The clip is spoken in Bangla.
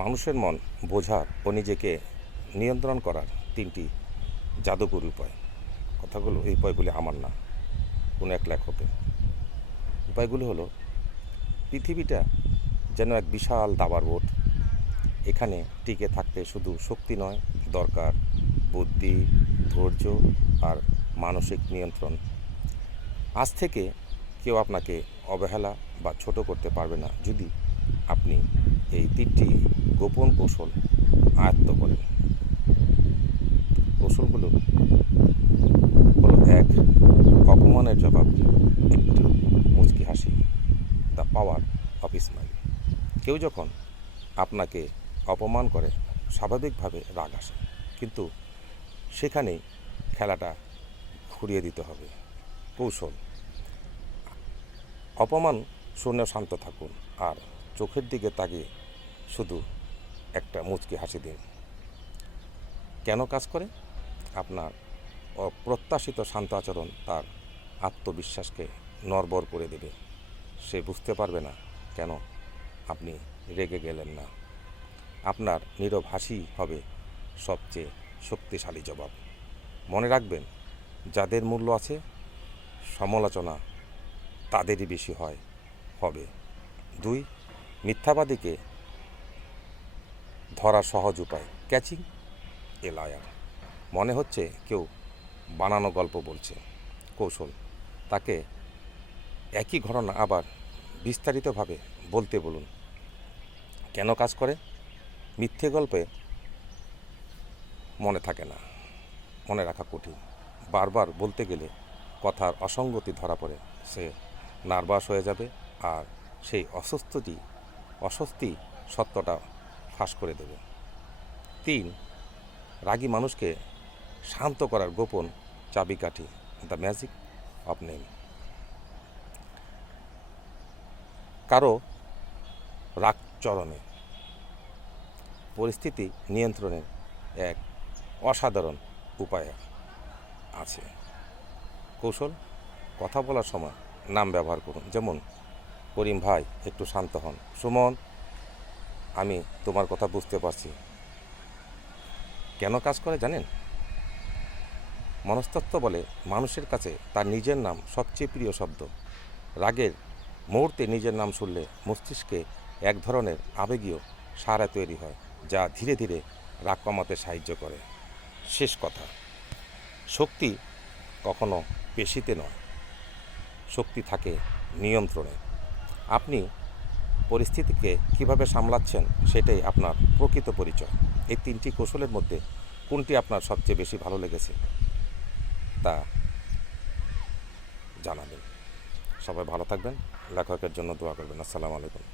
মানুষের মন বোঝার ও নিজেকে নিয়ন্ত্রণ করার 3টি জাদুকরী উপায়। এই উপায়গুলি আমার না, কোনো এক লেখকের। উপায়গুলি হলো, পৃথিবীটা যেন এক বিশাল দাবার বোর্ড। এখানে টিকে থাকতে শুধু শক্তি নয়, দরকার বুদ্ধি, ধৈর্য আর মানসিক নিয়ন্ত্রণ। আজ থেকে কেউ আপনাকে অবহেলা বা ছোট করতে পারবে না যদি আপনি এই 3টি গোপন কৌশল আয়ত্ত করেন। কৌশলগুলো হলো: 1. অপমানের জবাব, একটু মুচকি হাসি, দ্য পাওয়ার অফ স্মাইল। কেউ যখন আপনাকে অপমান করে স্বাভাবিকভাবে রাগ আসে, কিন্তু সেখানেই খেলাটা ঘুরিয়ে দিতে হবে। কৌশল: অপমান শুনে শান্ত থাকুন আর চোখের দিকে তাকিয়ে শুধু একটা মুচকি হাসি দিন। কেন কাজ করে? আপনার অপ্রত্যাশিত শান্ত আচরণ তার আত্মবিশ্বাসকে নড়বড় করে দেবে। সে বুঝতে পারবে না কেন আপনি রেগে গেলেন না। আপনার নীরব হাসি হবে সবচেয়ে শক্তিশালী জবাব। মনে রাখবেন, যাদের মূল্য আছে, সমালোচনা তাদেরই বেশি হবে। 2. মিথ্যাবাদীকে ধরার সহজ উপায়, ক্যাচিং এ লায়ার। মনে হচ্ছে কেউ বানানো গল্প বলছে। কৌশল: তাকে একই ঘটনা আবার বিস্তারিতভাবে বলতে বলুন। কেন কাজ করে? মিথ্যে গল্পে মনে থাকে না, মনে রাখা কঠিন। বারবার বলতে গেলে কথার অসঙ্গতি ধরা পড়ে, সে নার্ভাস হয়ে যাবে আর সেই অস্বস্তি সত্যটা ফাঁস করে দেবে। 3. রাগী মানুষকে শান্ত করার গোপন চাবিকাঠি, দ্য ম্যাজিক অফ নেম। কারো রাগ চরণে পরিস্থিতি নিয়ন্ত্রণের এক অসাধারণ উপায় আছে। কৌশল: কথা বলার সময় নাম ব্যবহার করুন, যেমন করিম ভাই, একটু শান্ত হন। সুমন, আমি তোমার কথা বুঝতে পারছি। কেন কাজ করে জানেন? মনস্তত্ত্ব বলে মানুষের কাছে তার নিজের নাম সবচেয়ে প্রিয় শব্দ। রাগের মুহূর্তে নিজের নাম শুনলে মস্তিষ্কে এক ধরনের আবেগীয় সাড়া তৈরি হয়, যা ধীরে ধীরে রাগ কমাতে সাহায্য করে। শেষ কথা, শক্তি কখনো পেশিতে নয়, শক্তি থাকে নিয়ন্ত্রণে। আপনি পরিস্থিতিকে কিভাবে সামলাচ্ছেন সেটাই আপনার প্রকৃত পরিচয়। এই 3টি কৌশলের মধ্যে কোনটি আপনার সবচেয়ে বেশি ভালো লেগেছে তা জানাবেন। সবাই ভালো থাকবেন, লেখকের জন্য দোয়া করবেন। আসসালামু আলাইকুম।